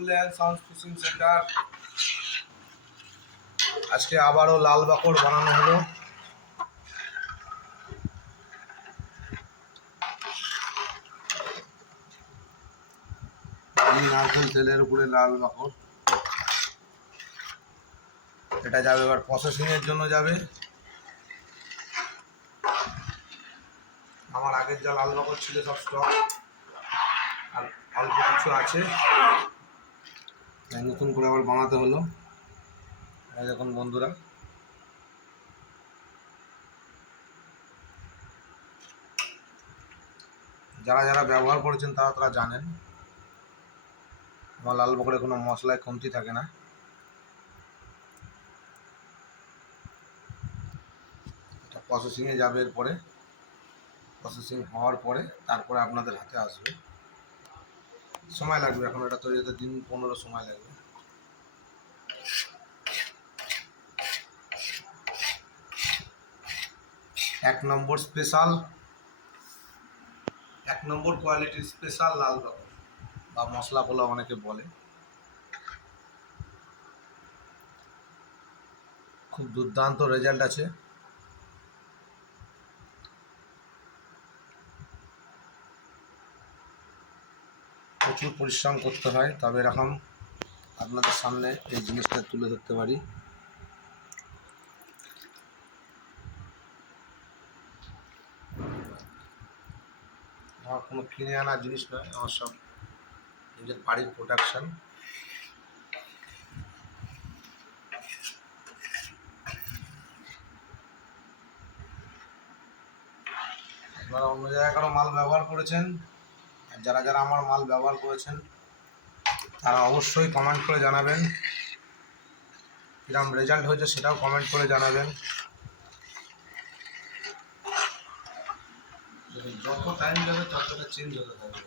কল্যাণ sound fishing centre. আজকে আবারও লাল বাকড় বানানো হলো। নারকেল তেলের উপরে লাল বাকড়, এটা যাবে এবার প্রসেসিং এর জন্য যাবে। আমার আগের যা লাল বাকড় ছিল সব স্টক, আর অল্প কিছু আছে, নতুন করে আবার বানাতে হলো। এই দেখুন বন্ধুরা, যারা যারা ব্যবহার করেছেন তারা জানেন আমার লাল বাকড়ে কোনো মশলায় কমতি থাকে না। এটা প্রসেসিংয়ে যাবে, এরপরে প্রসেসিং হওয়ার পরে তারপরে আপনাদের হাতে আসবে। সময় লাগবে, এখন এটা তৈরি হতে দিন 15 সময় লাগবে। এক নম্বর কোয়ালিটির স্পেশাল লাল বাকড় বা মশলা পোলাও অনেকে বলে। খুব দুর্দান্ত রেজাল্ট আছে। প্রচুর পরিশ্রম করতে হয়, তবে এরকম আপনাদের সামনে এই জিনিসটা তুলে ধরতে পারি। আমার কোনো কিনে আনা জিনিস নয়, আমার সব নিজের বাড়ির প্রোডাকশান। আপনারা অন্য জায়গায় কারো মাল ব্যবহার করেছেন, আর যারা যারা আমার মাল ব্যবহার করেছেন তারা অবশ্যই কমেন্ট করে জানাবেন। কিরকম রেজাল্ট হয়েছে সেটাও কমেন্ট করে জানাবেন। যত টাইম যাবে ততটা চেঞ্জ হতে থাকবে।